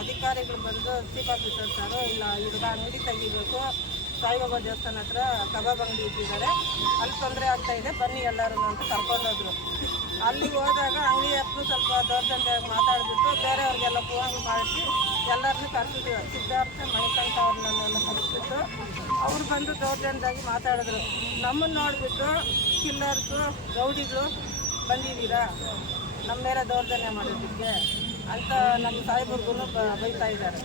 ಅಧಿಕಾರಿಗಳು ಬಂದು chief officer sir ಇಲ್ಲ ಇವಾಗ ಅಂಗಡಿ ತೆಗಿಬೇಕು, ಸಾಯಿಬಾಬಾ ದೇವಸ್ಥಾನ ಹತ್ರ ಕಬಾಬ್ ಅಂಗಡಿ ಇಟ್ಟಿದ್ದಾರೆ, ಅಲ್ಲಿ ತೊಂದರೆ ಆಗ್ತಾ ಇದೆ, ಬನ್ನಿ ಎಲ್ಲರೂ ಅಂತ ಕರ್ಕೊಂಡೋದ್ರು. ಅಲ್ಲಿಗೆ ಹೋದಾಗ ಅಂಗಡಿ ಹತ್ರ ಸ್ವಲ್ಪ ದೌರ್ಜನ್ಯವಾಗಿ ಮಾತಾಡಿಬಿಟ್ಟು ಬೇರೆಯವ್ರಿಗೆಲ್ಲ ಫೋನ್ ಮಾಡಿಸಿ ಎಲ್ಲರನ್ನೂ ಕರೆಸಿದ್ರು. ಸಿದ್ಧಾರ್ಥ ಮಣಿಕಂಠ ಅವ್ರನ್ನೆಲ್ಲ ಕರೆಸ್ಬಿಟ್ಟು ಅವ್ರು ಬಂದು ದೌರ್ಜನ್ಯವಾಗಿ ಮಾತಾಡಿದ್ರು. ನಮ್ಮನ್ನು ನೋಡಿಬಿಟ್ಟು ಕಿಲ್ಲರ್ಸು ರೌಡಿಗಳು ಬಂದಿದ್ದೀರಾ ನಮ್ಮ ಮೇಲೆ ದೌರ್ಜನ್ಯ ಮಾಡೋದಕ್ಕೆ ಅಂತ ನಮ್ಮ ಸಾಹೇಬ್ರಿಗೂ ಬೈತಾ ಇದ್ದಾರೆ.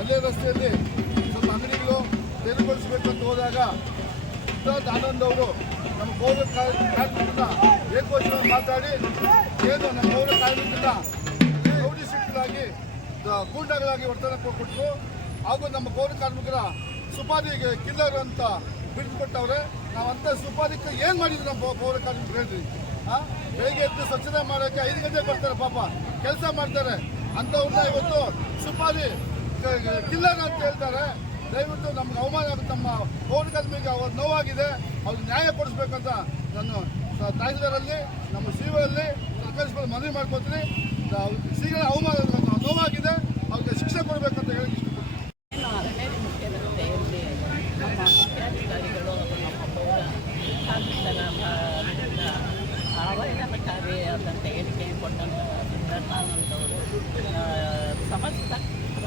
ಅಲ್ಲೇ ರಸ್ತೆಯಲ್ಲಿ ಸ್ವಲ್ಪ ಅಂಗಡಿಗಳು ತೆರವುಗೊಳಿಸಬೇಕಂತ ಹೋದಾಗ ಸಿದ್ಧಾರ್ಥ ಆನಂದ್ ಅವರು ನಮ್ಮ ಪೌರ ಕಾರ್ಮಿಕರನ್ನ ಏಕವಚನ ಮಾತಾಡಿ ಏನು ನಮ್ಮ ಪೌರ ಕಾರ್ಮಿಕರನ್ನ ರೌಡಿ ಶೀಟ್ಗಳಾಗಿ ಗೂಂಡಾಗಳಾಗಿ ವರ್ತನೆ ಕೊಟ್ಟರು. ಹಾಗೂ ನಮ್ಮ ಪೌರ ಕಾರ್ಮಿಕರ ಸುಪಾರಿಗೆ ಕಿಲ್ಲರ್ ಅಂತ ಬಿಡಿಸ್ಕೊಟ್ಟವ್ರೆ. ನಾವಂತ ಸುಪಾರಿಗೆ ಏನು ಮಾಡಿದ್ವಿ ನಮ್ಮ ಪೌರ ಕಾರ್ಮಿಕರು ಹೇಳ್ರಿ? ಬೆಳಿಗ್ಗೆ ಎದ್ದು ಸ್ವಚ್ಛತೆ ಮಾಡೋಕ್ಕೆ 5 ಗಂಟೆಗೆ ಬರ್ತಾರೆ, ಪಾಪ ಕೆಲಸ ಮಾಡ್ತಾರೆ. ಅಂಥವ್ರನ್ನ ಇವತ್ತು ಸುಪಾರಿ ಕಿಲ್ಲರ್ ಅಂತ ಹೇಳ್ತಾರೆ. ದಯವಿಟ್ಟು ನಮ್ಗೆ ಅವಮಾನ ಆಗುತ್ತೆ, ನಮ್ಮ ಪೌರ ಕಾರ್ಮಿಕರಿಗೆ ಅವ್ರ ನೋವಾಗಿದೆ, ಅವ್ರಿಗೆ ನ್ಯಾಯ ಕೊಡಿಸ್ಬೇಕಂತ ನಾನು ತಹಸೀಲ್ದಾರಲ್ಲಿ ನಮ್ಮ ಸಿಒಲ್ಲಿ ಸರ್ಕಾರಿ ಮನವಿ ಮಾಡ್ಕೊತೀನಿ. ಶೀಘ್ರ ಅವಮಾನ ನೋವಾಗಿದೆ, ಅವ್ರಿಗೆ ಶಿಕ್ಷೆ ಕೊಡಬೇಕಂತ ಹೇಳಿ ಇಷ್ಟಪಡ್ತೀನಿ. ಅರಣ್ಯ ಮುಖ್ಯರಸ್ತೆಯಲ್ಲಿ ನಮ್ಮ ಮುಖ್ಯಾಧಿಕಾರಿಗಳು ನಮ್ಮ ಪೌರ ಕಾರ್ಮಿಕರ ಅವಹೇಳನಕಾರಿಯಾದಂಥ ಹೇಳಿಕೆ ಕೊಟ್ಟಂಥ ಸಿದ್ಧಾರ್ಥಾನಂದ್ ಅವರು ಸಮಸ್ತ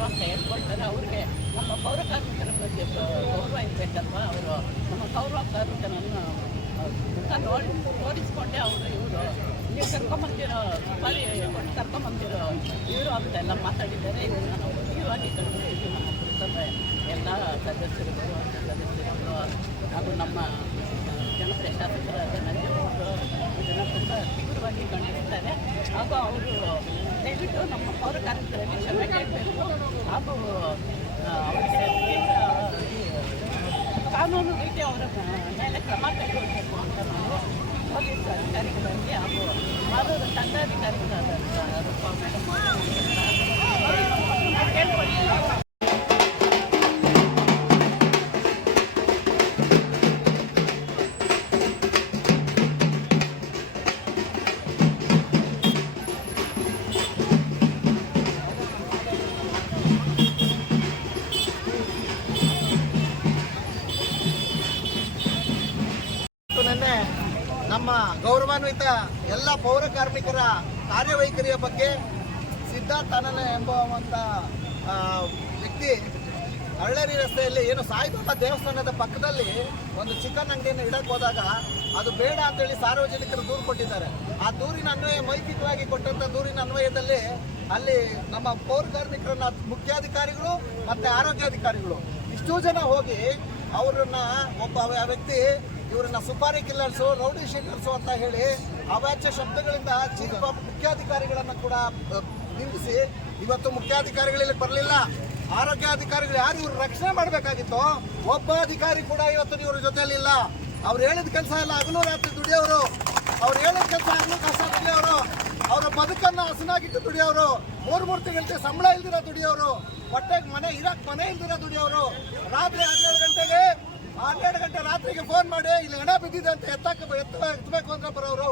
ಅಂತ ಹೇಳ್ಕೊಳ್ತಾರೆ. ಅವ್ರಿಗೆ ನಮ್ಮ ಪೌರ ಕಾರ್ಮಿಕರ ಬಗ್ಗೆ ಗೌರವ ಇರಬೇಕಲ್ವ? ಅವರು ನಮ್ಮ ಪೌರ ಕಾರ್ಮಿಕರನ್ನು ಮುಖ ತೋರಿಸ್ಕೊಂಡೆ ಇವರು ನೀವು ಕರ್ಕೊಂಬಂದಿರೋ ಸುಪಾರಿ ಕರ್ಕೊಂಬಂದಿರೋ ಇವರು ಅಂತೆಲ್ಲ ಮಾತಾಡಿದ್ದಾರೆ. ಇದು ನಾನು ಮುಖ್ಯವಾಗಿ ಕಂಡುಹಿಡಿದು ನಮ್ಮ ಪುರಸಭೆ ಎಲ್ಲ ಸದಸ್ಯರುಗಳು ಹಾಗೂ ನಮ್ಮ ಜನಪ್ರಶಾಸಕರಾದ ನಂಜನಗೌಡರು ಇದನ್ನು ತುಂಬ ತೀವ್ರವಾಗಿ ಕಂಡಿರ್ತಾರೆ. ಹಾಗೂ ಅವರು ದಯವಿಟ್ಟು ನಮ್ಮ ಪೌರ ಕಾರ್ಮಿಕರಲ್ಲಿ ಕ್ಷಮೆ ಕೇಳಬೇಕು ಹಾಗೂ ಅವರಿಗೆ ತೀವ್ರ ಕಾನೂನು ರೀತಿ ಅವರ ಮೇಲೆ ಕ್ರಮ ಕೈಗೊಳ್ಳಬೇಕು ಅಂತ ನಾವು ಪೊಲೀಸ್ ಅಧಿಕಾರಿಗಳಲ್ಲಿ ಹಾಗೂ ಮಾದೂರು ತಂಡಾಧಿಕಾರಿಗಳಾದಂಥ ರೂಪಾ ಮೇಡಮ್ ಕೇಳ್ಕೊಳ್ತೀವಿ. ನಮ್ಮ ಗೌರವಾನ್ವಿತ ಎಲ್ಲ ಪೌರ ಕಾರ್ಮಿಕರ ಕಾರ್ಯವೈಖರಿಯ ಬಗ್ಗೆ ಸಿದ್ಧಾರ್ಥ ಆನಂದ್ ಎಂಬುವಂಥ ವ್ಯಕ್ತಿ ಅರಳೇರಿ ರಸ್ತೆಯಲ್ಲಿ ಏನು ಸಾಯಿಬಾಬಾ ದೇವಸ್ಥಾನದ ಪಕ್ಕದಲ್ಲಿ ಒಂದು ಚಿಕನ್ ಅಂಗಡಿಯನ್ನು ಇಡಕ್ಕೆ ಹೋದಾಗ ಅದು ಬೇಡ ಅಂತೇಳಿ ಸಾರ್ವಜನಿಕರು ದೂರು ಕೊಟ್ಟಿದ್ದಾರೆ. ಆ ದೂರಿನ ಅನ್ವಯ ಮೌಖಿಕವಾಗಿ ಕೊಟ್ಟಂಥ ದೂರಿನ ಅನ್ವಯದಲ್ಲಿ ಅಲ್ಲಿ ನಮ್ಮ ಪೌರ ಕಾರ್ಮಿಕರನ್ನ ಮುಖ್ಯಾಧಿಕಾರಿಗಳು ಮತ್ತು ಆರೋಗ್ಯಾಧಿಕಾರಿಗಳು ಇಷ್ಟೂ ಜನ ಹೋಗಿ ಅವರನ್ನ ಒಬ್ಬ ವ್ಯಕ್ತಿ ಇವರನ್ನ ಸುಪಾರಿ ಕಿಲ್ಲರ್ಸು ರೌಡಿ ಶೀಟರ್ಸು ಅಂತ ಹೇಳಿ ಅವಾಚ್ಯ ಶಬ್ದಗಳಿಂದ ಚೀಫ್ ಮುಖ್ಯಾಧಿಕಾರಿಗಳನ್ನು ಕೂಡ ನಿಂದಿಸಿ ಇವತ್ತು ಮುಖ್ಯಾಧಿಕಾರಿಗಳಲ್ಲಿ ಬರಲಿಲ್ಲ. ಆರೋಗ್ಯಾಧಿಕಾರಿಗಳು ಯಾರು ಇವ್ರು ರಕ್ಷಣೆ ಮಾಡಬೇಕಾಗಿತ್ತು, ಒಬ್ಬ ಅಧಿಕಾರಿ ಕೂಡ ಇವತ್ತು ಇವ್ರ ಜೊತೆಯಲ್ಲಿಲ್ಲ. ಅವ್ರು ಹೇಳಿದ ಕೆಲಸ ಎಲ್ಲ ಹಗಲು ರಾತ್ರಿ ದುಡಿಯೋರು, ಅವ್ರು ಹೇಳಿದ ಕೆಲಸ ಹಗಲು ಕಸ ದುಡಿಯೋರು, ಅವರ ಬದುಕನ್ನು ಹಸನಾಗಿಟ್ಟು ದುಡಿಯೋರು, 3 ತಿಂಗಳಿಗೆ ಸಂಬಳ ಇಲ್ದಿರ ದುಡಿಯೋರು, ಹೊಟ್ಟೆಗೆ ಮನೆ ಇರಕ್ಕೆ ಮನೆ ಇಲ್ದಿರ ದುಡಿಯೋರು, ರಾತ್ರಿ 12 ಗಂಟೆಗೆ 12 ಗಂಟೆ ರಾತ್ರಿಗೆ ಫೋನ್ ಮಾಡಿ ಇಲ್ಲಿ ಹೆಣ ಬಿದ್ದಿದೆ ಅಂತ ಎತ್ತಬೇಕು ಅಂದ್ರೆ ಬರೋರು.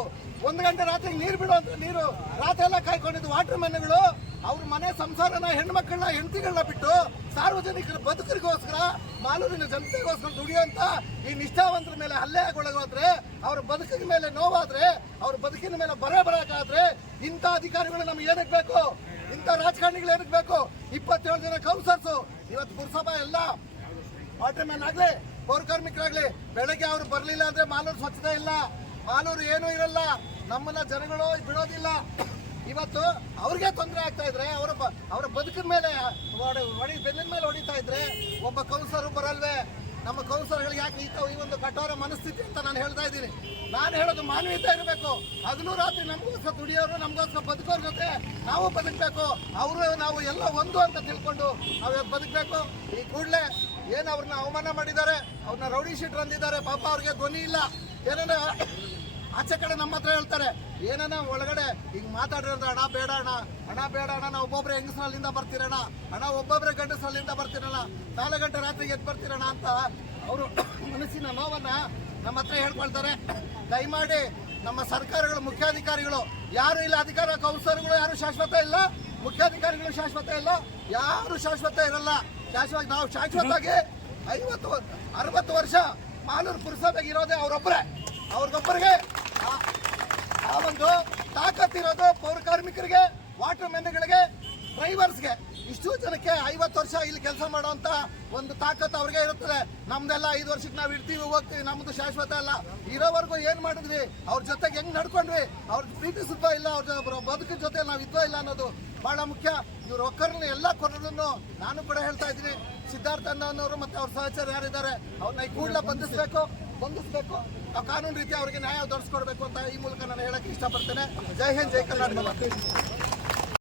1 ಗಂಟೆ ರಾತ್ರಿಗೆ ನೀರು ಬಿಡು ಅಂತ ನೀರು ರಾತ್ರಿ ಎಲ್ಲ ಕಾಯ್ಕೊಂಡಿದ್ದು ವಾಟರ್ ಮ್ಯಾನ್ಗಳು ಅವ್ರ ಮನೆ ಸಂಸಾರನ ಹೆಣ್ಮಕ್ಳನ್ನ ಹೆಂಡತಿಗಳನ್ನ ಬಿಟ್ಟು ಸಾರ್ವಜನಿಕರ ಬದುಕರಿಗೋಸ್ಕರ ಮಾಲೂರಿನ ಜನತೆಗೋಸ್ಕರ ದುಡಿಯುವಂತ ಈ ನಿಷ್ಠಾವಂತರ ಮೇಲೆ ಹಲ್ಲೆ ಒಳಗೋದ್ರೆ, ಅವ್ರ ಬದುಕಿನ ಮೇಲೆ ನೋವಾದ್ರೆ, ಅವ್ರ ಬದುಕಿನ ಮೇಲೆ ಬರಬೇಕಾದ್ರೆ ಇಂಥ ಅಧಿಕಾರಿಗಳು ನಮ್ಗೆ ಏನಕ್ಕೆ ಬೇಕು? ಇಂಥ ರಾಜಕಾರಣಿಗಳು ಏನಕ್ಕೆ ಬೇಕು? 27 ಜನ ಕೌನ್ಸರ್ಸ್ ಇವತ್ತು ಪುರಸಭಾ ಎಲ್ಲ ವಾಟರ್ ಮ್ಯಾನ್ ಆಗ್ಲಿ ಪೌರ ಕಾರ್ಮಿಕರಾಗ್ಲಿ ಬೆಳಗ್ಗೆ ಅವ್ರು ಬರ್ಲಿಲ್ಲ ಅಂದ್ರೆ ಮಾಲೂರು ಸ್ವಚ್ಛತೆ ಇಲ್ಲ, ಮಾಲೂರು ಏನೂ ಇರಲ್ಲ. ನಮ್ಮನ್ನ ಜನಗಳು ಬಿಡೋದಿಲ್ಲ. ಇವತ್ತು ಅವ್ರಿಗೆ ತೊಂದರೆ ಆಗ್ತಾ ಇದ್ರೆ ಅವರ ಬದುಕಿನ ಮೇಲೆ ಬೆನ್ನಿನ ಮೇಲೆ ಹೊಡಿತಾ ಇದ್ರೆ ಒಬ್ಬ ಕೌನ್ಸರ್ ಬರಲ್ವೇ? ನಮ್ಮ ಕೌನ್ಸರ್ಗಳಿಗೆ ಯಾಕೆ ಈ ಒಂದು ಕಠೋರ ಮನಸ್ಥಿತಿ ಅಂತ ನಾನು ಹೇಳ್ತಾ ಇದ್ದೀನಿ. ನಾನು ಹೇಳೋದು ಮಾನವೀಯತೆ ಇರಬೇಕು. ಹಗಲು ರಾತ್ರಿ ನಮಗೋಸ್ಕರ ದುಡಿಯೋರು, ನಮಗೋಸ್ಕರ ಬದುಕೋರ ಜೊತೆ ನಾವು ಬದುಕಬೇಕು. ಅವರು ನಾವು ಎಲ್ಲ ಒಂದು ಅಂತ ತಿಳ್ಕೊಂಡು ನಾವು ಬದುಕಬೇಕು. ಈ ಕೂಡಲೇ ಏನು ಅವ್ರನ್ನ ಅವಮಾನ ಮಾಡಿದ್ದಾರೆ, ಅವ್ರನ್ನ ರೌಡಿ ಶೀಟರ್ ಅಂದಿದ್ದಾರೆ. ಪಾಪ ಅವ್ರಿಗೆ ಧ್ವನಿ ಇಲ್ಲ. ಏನೇನ ಆಚೆ ಕಡೆ ನಮ್ಮ ಹತ್ರ ಹೇಳ್ತಾರೆ, ಏನೇನ ಒಳಗಡೆ ಹಿಂಗ್ ಮಾತಾಡಿರೋದು, ಹಣ ಬೇಡ ಅಣ್ಣ, ಹಣ ಬೇಡ ಅಣ್ಣ, ನಾವು ಒಬ್ಬೊಬ್ರೆ ಹೆಂಗಸ್ನಲ್ಲಿಂದ ಬರ್ತೀರಣ್ಣ, ಹಣ ಒಬ್ಬೊಬ್ರೆ ಗಂಡಸ್ನಲ್ಲಿಂದ ಬರ್ತೀರಣ್ಣ, 4 ಗಂಟೆ ರಾತ್ರಿಗೆ ಎದ್ದು ಬರ್ತೀರಣ್ಣ ಅಂತ ಅವರು ಮನಸ್ಸಿನ ನೋವನ್ನ ನಮ್ಮ ಹತ್ರ ಹೇಳ್ಕೊಳ್ತಾರೆ. ದಯಮಾಡಿ ನಮ್ಮ ಸರ್ಕಾರಗಳು, ಮುಖ್ಯಾಧಿಕಾರಿಗಳು ಯಾರು ಇಲ್ಲ, ಅಧಿಕಾರ ಕೌನ್ಸರ್ಗಳು ಯಾರು ಶಾಶ್ವತ ಇಲ್ಲ, ಮುಖ್ಯಾಧಿಕಾರಿಗಳು ಶಾಶ್ವತ ಇಲ್ಲ, ಯಾರು ಶಾಶ್ವತ ಇರಲ್ಲ. ನಾವು ಶಾಶ್ವತವಾಗಿ 50-60 ವರ್ಷ ಮಾಲೂರು ಪುರಸಭೆಗೆ ಇರೋದೇ ಅವರೊಬ್ಬರೇ. ಅವ್ರಿಗೊಬ್ಬರಿಗೆ ಆ ಒಂದು ತಾಕತ್ತಿರೋದು ಪೌರ ಕಾರ್ಮಿಕರಿಗೆ, ವಾಟರ್ ಮೆನ್ಗಳಿಗೆ, ಡ್ರೈವರ್ಸ್ಗೆ. ಇಷ್ಟು ಜನಕ್ಕೆ 50 ವರ್ಷ ಇಲ್ಲಿ ಕೆಲಸ ಮಾಡುವಂತ ಒಂದು ತಾಕತ್ತು ಅವ್ರಿಗೆ ಇರುತ್ತದೆ. ನಮ್ದೆಲ್ಲ 5 ವರ್ಷಕ್ಕೆ ನಾವು ಇರ್ತೀವಿ ಹೋಗ್ತೀವಿ, ನಮ್ದು ಶಾಶ್ವತ ಅಲ್ಲ. ಇರೋವರೆಗೂ ಏನ್ ಮಾಡಿದ್ವಿ, ಅವ್ರ ಜೊತೆಗೆ ಹೆಂಗ್ ನಡ್ಕೊಂಡ್ವಿ, ಅವ್ರ ಪ್ರೀತಿ ಸುತ್ತ ಇಲ್ಲ, ಅವ್ರ ಬದುಕಿನ ಜೊತೆ ನಾವು ಇದ್ವೋ ಇಲ್ಲ ಅನ್ನೋದು ಬಹಳ ಮುಖ್ಯ. ಇವ್ರ ಒಕ್ಕರನ್ನ ಎಲ್ಲ ಕೊರೋದನ್ನು ನಾನು ಕೂಡ ಹೇಳ್ತಾ ಇದ್ದೀನಿ. ಸಿದ್ಧಾರ್ಥ ಅನ್ನೋರು ಮತ್ತೆ ಅವ್ರ ಸಹಚರ ಯಾರಿದ್ದಾರೆ ಅವ್ರನ್ನ ಈ ಕೂಡಲೇ ಬಂಧಿಸಬೇಕು. ನಾವು ಕಾನೂನು ರೀತಿ ಅವರಿಗೆ ನ್ಯಾಯ ದೊರಕಿಸ್ಕೊಡ್ಬೇಕು ಅಂತ ಈ ಮೂಲಕ ನಾನು ಹೇಳಕ್ಕೆ ಇಷ್ಟಪಡ್ತೇನೆ. ಜೈ ಹಿಂದ್, ಜೈ ಕರ್ನಾಟಕ.